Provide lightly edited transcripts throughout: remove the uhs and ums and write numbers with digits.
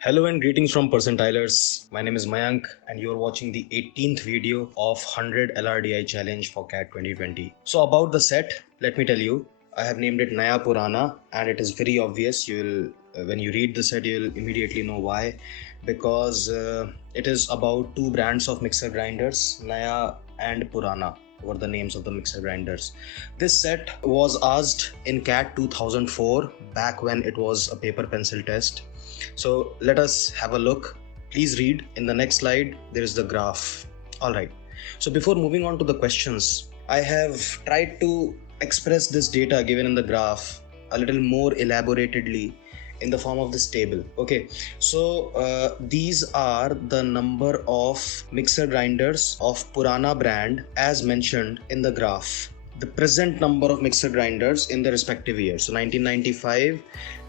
Hello and greetings from Percentilers. My name is Mayank and you're watching the 18th video of 100 LRDI challenge for CAT 2020. So about the set, let me tell you, I have named it Naya Purana and it is very obvious. When you read the set, you'll immediately know why. Because it is about two brands of mixer grinders, Naya and Purana were the names of the mixer grinders. This set was asked in CAT 2004 back when it was a paper pencil test. So let us have a look. Please read. In the next slide, there is the graph. Alright. So before moving on to the questions, I have tried to express this data given in the graph a little more elaboratedly in the form of this table. Okay, so these are the number of mixer grinders of Purana brand as mentioned in the graph, the present number of mixer grinders in the respective years. So 1995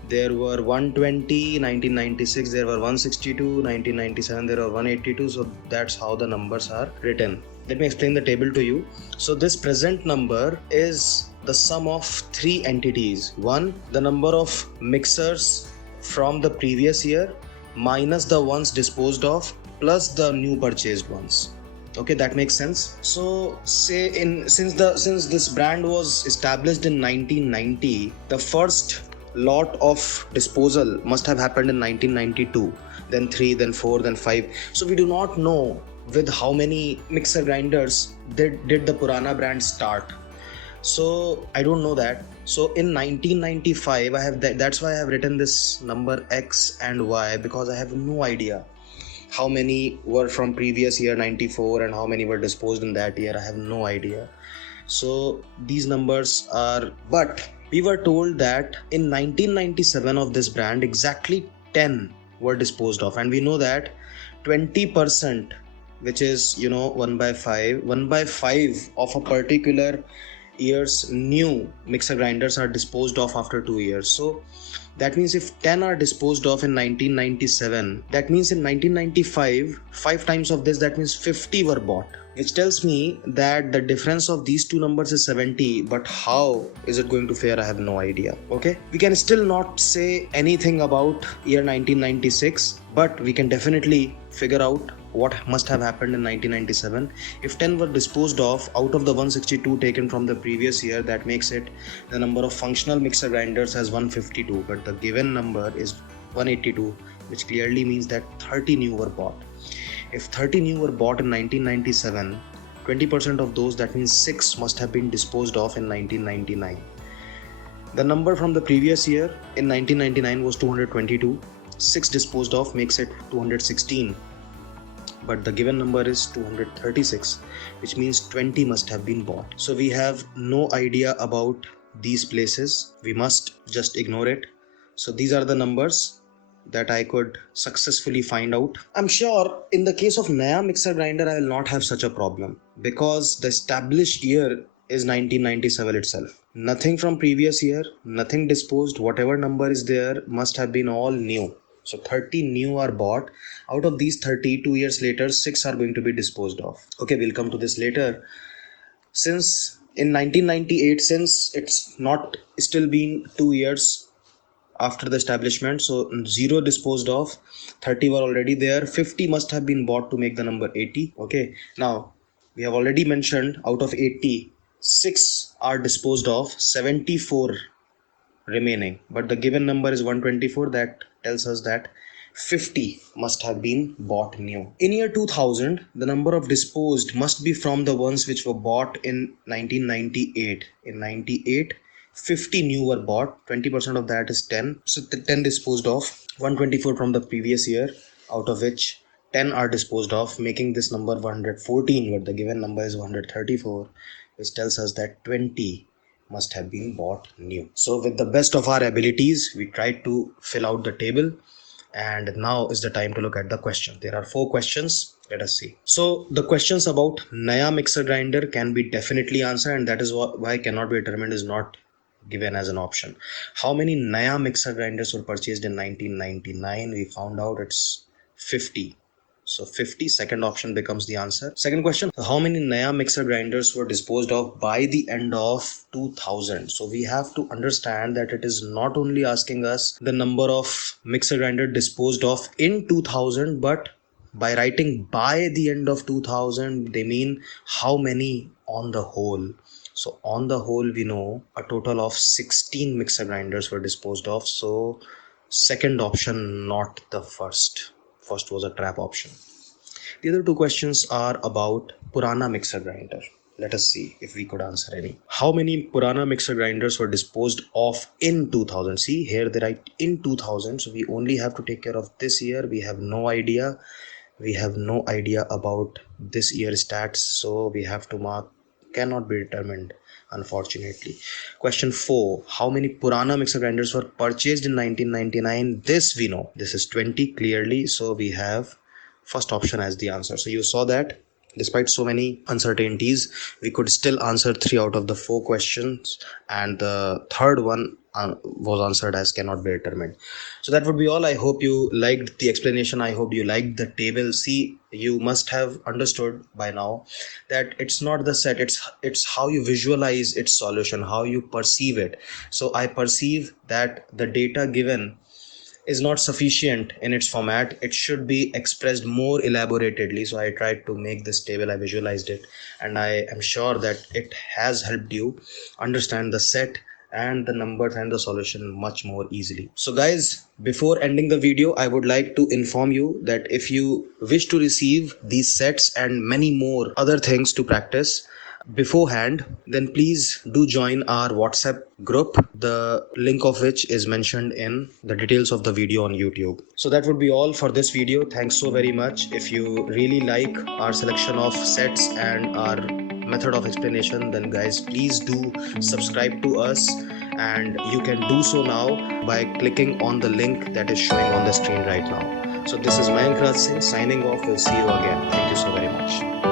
there were 120, 1996 there were 162, 1997 there were 182. So that's how the numbers are written. Let me explain the table to you. So this present number is the sum of three entities. One, the number of mixers from the previous year minus the ones disposed of plus the new purchased ones. Okay, that makes sense. So say since this brand was established in 1990, the first lot of disposal must have happened in 1992, then 3, then 4, then 5. So we do not know with how many mixer grinders did the Purana brand start. So I don't know that. So in 1995 I have that's why I have written this number X and Y, because I have no idea how many were from previous year 94 and how many were disposed in that year. I have no idea. So these numbers are, but we were told that in 1997 of this brand exactly 10 were disposed of, and we know that 20%, which is 1 by 5, 1 by 5 of a particular year's new mixer grinders are disposed of after 2 years. So that means if 10 are disposed of in 1997, that means in 1995 5 times of this, that means 50 were bought, which tells me that the difference of these two numbers is 70. But how is it going to fare? I have no idea. Okay, we can still not say anything about year 1996, but we can definitely figure out what must have happened in 1997. If 10 were disposed of out of the 162 taken from the previous year, that makes it the number of functional mixer grinders as 152, but the given number is 182, which clearly means that 30 new were bought. If 30 new were bought in 1997, 20% of those, that means 6 must have been disposed of in 1999. The number from the previous year in 1999 was 222. 6 disposed of makes it 216. But the given number is 236, which means 20 must have been bought. So we have no idea about these places. We must just ignore it. So these are the numbers that I could successfully find out. I'm sure in the case of Naya mixer grinder, I will not have such a problem, because the established year is 1997 itself. Nothing from previous year, nothing disposed. Whatever number is there must have been all new. So 30 new are bought. Out of these 30, 2 years later, 6 are going to be disposed of. Okay, we'll come to this later. Since in 1998, since it's not still been 2 years after the establishment, so 0 disposed of, 30 were already there, 50 must have been bought to make the number 80. Okay, now we have already mentioned out of 80, 6 are disposed of, 74 remaining, but the given number is 124. That tells us that 50 must have been bought new. In year 2000, the number of disposed must be from the ones which were bought in 1998. In 98, 50 new were bought, 20% of that is 10, so 10 disposed of, 124 from the previous year, out of which 10 are disposed of, making this number 114, but the given number is 134, which tells us that 20 must have been bought new. So with the best of our abilities, we tried to fill out the table, and now is the time to look at the question. There are 4 questions. Let us see. So the questions about Naya mixer grinder can be definitely answered, and that is why cannot be determined is not given as an option. How many Naya mixer grinders were purchased in 1999? We found out it's 50. So 50, second option becomes the answer. Second question, how many Naya mixer grinders were disposed of by the end of 2000? So we have to understand that it is not only asking us the number of mixer grinder disposed of in 2000, but by writing by the end of 2000, they mean how many on the whole. So on the whole, we know a total of 16 mixer grinders were disposed of. So second option, not the first. First was a trap option. The other two questions are about Purana mixer grinder. Let us see if we could answer any. How many Purana mixer grinders were disposed of in 2000? See, here they write in 2000. So we only have to take care of this year. We have no idea. We have no idea about this year's stats. So we have to mark cannot be determined, unfortunately. Question 4, how many Purana mixer grinders were purchased in 1999? This we know. This is 20 clearly. So we have first option as the answer. So you saw that despite so many uncertainties, we could still answer 3 out of the 4 questions, and the third one was answered as cannot be determined. So that would be all. I hope you liked the explanation. I hope you liked the table. See, you must have understood by now that it's not the set, it's how you visualize its solution, how you perceive it. So I perceive that the data given is not sufficient in its format. It should be expressed more elaboratedly. So I tried to make this table, I visualized it, and I am sure that it has helped you understand the set and the numbers and the solution much more easily. So guys, before ending the video, I would like to inform you that if you wish to receive these sets and many more other things to practice beforehand, then please do join our WhatsApp group, the link of which is mentioned in the details of the video on YouTube. So that would be all for this video. Thanks so very much. If you really like our selection of sets and our method of explanation, then guys, please do subscribe to us, and you can do so now by clicking on the link that is showing on the screen right now. So this is Mayank Raj Singh signing off. We'll see you again. Thank you so very much.